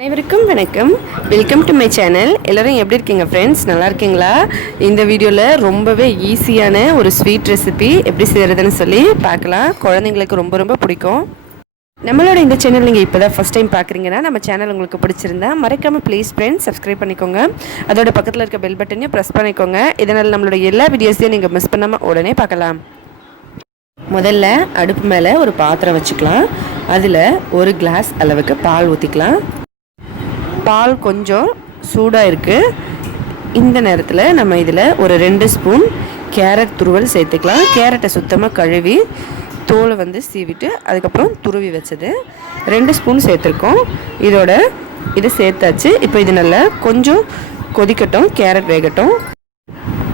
அனைவருக்கும் வணக்கம். Welcome to my channel. எல்லோரும் எப்படி இருக்கீங்க ஃப்ரெண்ட்ஸ்? நல்லா இருக்கீங்களா? இந்த வீடியோவில் ரொம்பவே ஈஸியான ஒரு ஸ்வீட் ரெசிபி எப்படி செய்கிறதுன்னு சொல்லி பார்க்கலாம். குழந்தைங்களுக்கு ரொம்ப ரொம்ப பிடிக்கும். நம்மளோட இந்த சேனல் நீங்கள் இப்போ தான் ஃபஸ்ட் டைம் பார்க்குறீங்கன்னா நம்ம சேனல் உங்களுக்கு பிடிச்சிருந்தா மறக்காமல் ப்ளீஸ் ஃப்ரெண்ட்ஸ் சப்ஸ்கிரைப் பண்ணிக்கோங்க. அதோட பக்கத்தில் இருக்க பெல் பட்டனையும் ப்ரெஸ் பண்ணிக்கோங்க. இதனால் நம்மளோட எல்லா வீடியோஸையும் நீங்கள் மிஸ் பண்ணாமல் உடனே பார்க்கலாம். முதல்ல அடுப்பு மேலே ஒரு பாத்திரம் வச்சுக்கலாம். அதில் ஒரு கிளாஸ் அளவுக்கு பால் ஊற்றிக்கலாம். பால் கொஞ்சம் சூடாக இருக்குது. இந்த நேரத்தில் நம்ம இதில் ஒரு 2 ஸ்பூன் கேரட் துருவல் சேர்த்துக்கலாம். கேரட்டை சுத்தமாக கழுவி தோலை சீவிட்டு அதுக்கப்புறம் துருவி வச்சது 2 ஸ்பூன் சேர்த்துருக்கோம். இதை சேர்த்தாச்சு. இப்போ இது நல்லா கொஞ்சம் கொதிக்கட்டும், கேரட் வேகட்டும்.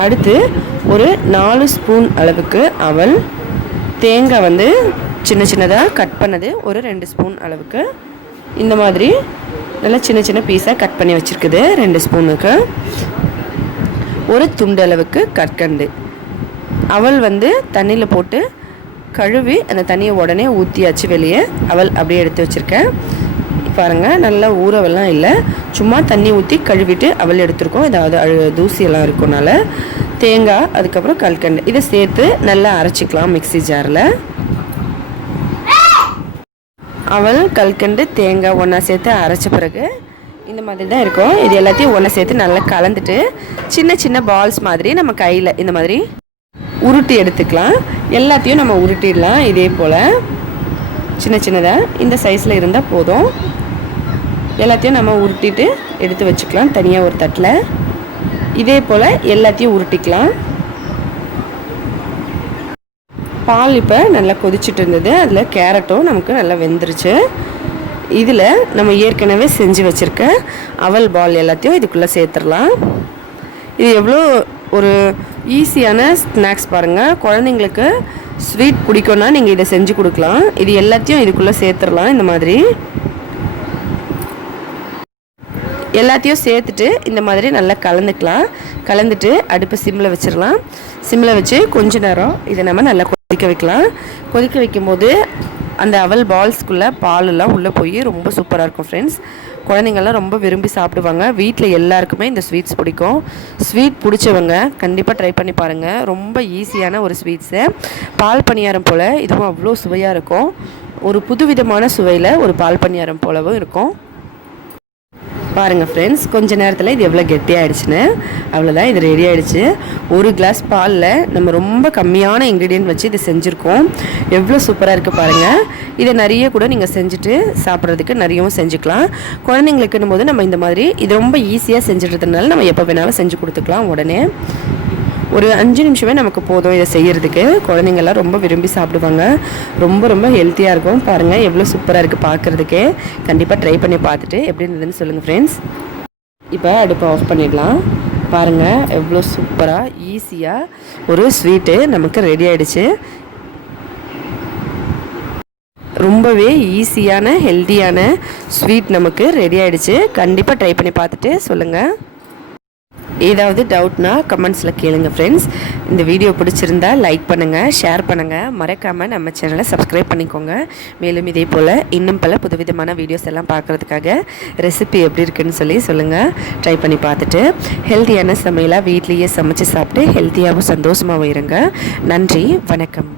அடுத்து ஒரு 4 ஸ்பூன் அளவுக்கு அவல், தேங்காய் சின்ன சின்னதாக கட் பண்ணது ஒரு 2 ஸ்பூன் அளவுக்கு, இந்த மாதிரி நல்லா சின்ன சின்ன பீஸாக கட் பண்ணி வச்சுருக்குது 2 ஸ்பூனுக்கு. ஒரு துண்டு அளவுக்கு கற்கண்டு. அவல் தண்ணியில் போட்டு கழுவி அந்த தண்ணியை உடனே ஊற்றியாச்சு வெளியே. அவல் அப்படியே எடுத்து வச்சுருக்கேன். பாருங்கள், நல்லா ஊறவெல்லாம் இல்லை, சும்மா தண்ணி ஊற்றி கழுவிட்டு அவல் எடுத்துருக்கோம். ஏதாவது தூசியெல்லாம் இருக்கும்னால. தேங்காய், அதுக்கப்புறம் கல்கண்டு இதை சேர்த்து நல்லா அரைச்சிக்கலாம் மிக்ஸி ஜாரில். அவல், கல்கண்டு, தேங்காய் ஒன்றா சேர்த்து அரைச்ச பிறகு இந்த மாதிரி தான் இருக்கும். இது எல்லாத்தையும் ஒன்றா சேர்த்து நல்லா கலந்துட்டு சின்ன சின்ன பால்ஸ் மாதிரி நம்ம கையில் இந்த மாதிரி உருட்டி எடுத்துக்கலாம். எல்லாத்தையும் நம்ம உருட்டிடலாம். இதே போல் சின்ன சின்னதாக இந்த சைஸில் இருந்தால் போதும். எல்லாத்தையும் நம்ம உருட்டிட்டு எடுத்து வச்சுக்கலாம் தனியாக ஒரு தட்டில். இதே போல் எல்லாத்தையும் உருட்டிக்கலாம். பால் இப்போ நல்லா கொதிச்சுட்டு இருந்தது. அதில் கேரட்டும் நமக்கு நல்லா வெந்துருச்சு. இதில் நம்ம ஏற்கனவே செஞ்சு வச்சுருக்க அவல் பால் எல்லாத்தையும் இதுக்குள்ளே சேர்த்துடலாம். இது எவ்வளோ ஒரு ஈஸியான ஸ்நாக்ஸ் பாருங்கள். குழந்தைங்களுக்கு ஸ்வீட் பிடிக்கும்னா நீங்கள் இதை செஞ்சு கொடுக்கலாம். இது எல்லாத்தையும் இதுக்குள்ளே சேர்த்துடலாம். இந்த மாதிரி எல்லாத்தையும் சேர்த்துட்டு இந்த மாதிரி நல்லா கலந்துக்கலாம். கலந்துட்டு அடுப்பு சிம்மில் வச்சிடலாம். சிம்மில் வச்சு கொஞ்ச நேரம் இதை நம்ம நல்லா கொதிக்க வைக்கலாம். கொதிக்க வைக்கும்போது அந்த அவல் பால்ஸ்குள்ளே பாலெல்லாம் உள்ளே போய் ரொம்ப சூப்பராக இருக்கும் ஃப்ரெண்ட்ஸ். குழந்தைங்கள்லாம் ரொம்ப விரும்பி சாப்பிடுவாங்க. வீட்டில் எல்லாருக்குமே இந்த ஸ்வீட்ஸ் பிடிக்கும். ஸ்வீட் பிடிச்சவங்க கண்டிப்பாக ட்ரை பண்ணி பாருங்கள். ரொம்ப ஈஸியான ஒரு ஸ்வீட்ஸு. பால் பணியாரம் போல் இதுவும் அவ்வளோ சுவையாக இருக்கும். ஒரு புதுவிதமான சுவையில் ஒரு பால் பணியாரம் போலவும் இருக்கும். பாருங்கள் ஃப்ரெண்ட்ஸ், கொஞ்ச நேரத்தில் இது எவ்வளோ கெட்டியாகிடுச்சுன்னு. அவ்வளோதான், இது ரெடி ஆகிடுச்சு. ஒரு கிளாஸ் பாலில் நம்ம ரொம்ப கம்மியான இன்க்ரீடியன்ட் வச்சு இதை செஞ்சுருக்கோம். எவ்வளோ சூப்பராக இருக்குது பாருங்கள். இதை நிறைய கூட நீங்கள் செஞ்சுட்டு சாப்பிட்றதுக்கு நிறையவும் செஞ்சுக்கலாம். குழந்தைங்களுக்குன்னும் போது நம்ம இந்த மாதிரி இது ரொம்ப ஈஸியாக செஞ்சுட்டதுனால நம்ம எப்போ வேணாலும் செஞ்சு கொடுத்துக்கலாம். உடனே ஒரு 5 நிமிஷமே நமக்கு போதும் இதை செய்கிறதுக்கு. குழந்தைங்கள்லாம் ரொம்ப விரும்பி சாப்பிடுவாங்க. ரொம்ப ரொம்ப ஹெல்த்தியாக இருக்கும். பாருங்கள் எவ்வளோ சூப்பராக இருக்குது பார்க்குறதுக்கே. கண்டிப்பாக ட்ரை பண்ணி பார்த்துட்டு எப்படி இருந்ததுன்னு சொல்லுங்கள் ஃப்ரெண்ட்ஸ். இப்போ அடுப்பை ஆஃப் பண்ணிடலாம். பாருங்கள் எவ்வளோ சூப்பராக ஈஸியாக ஒரு ஸ்வீட்டு நமக்கு ரெடி ஆகிடுச்சு. ரொம்பவே ஈஸியான ஹெல்த்தியான ஸ்வீட் நமக்கு ரெடி ஆகிடுச்சு. கண்டிப்பாக ட்ரை பண்ணி பார்த்துட்டு சொல்லுங்கள். ஏதாவது டவுட்னா கமெண்ட்ஸில் கேளுங்க ஃப்ரெண்ட்ஸ். இந்த வீடியோ பிடிச்சிருந்தா லைக் பண்ணுங்கள், ஷேர் பண்ணுங்கள், மறக்காமல் நம்ம சேனலை சப்ஸ்கிரைப் பண்ணிக்கோங்க. மேலும் இதே போல் இன்னும் பல புதுவிதமான வீடியோஸ் எல்லாம் பார்க்குறதுக்காக ரெசிபி எப்படி இருக்குன்னு சொல்லுங்கள். ட்ரை பண்ணி பார்த்துட்டு ஹெல்த்தியான சமையலாக வீட்லேயே சமைச்சு சாப்பிட்டு ஹெல்த்தியாகவும் சந்தோஷமாகவும் இருங்க. நன்றி, வணக்கம்.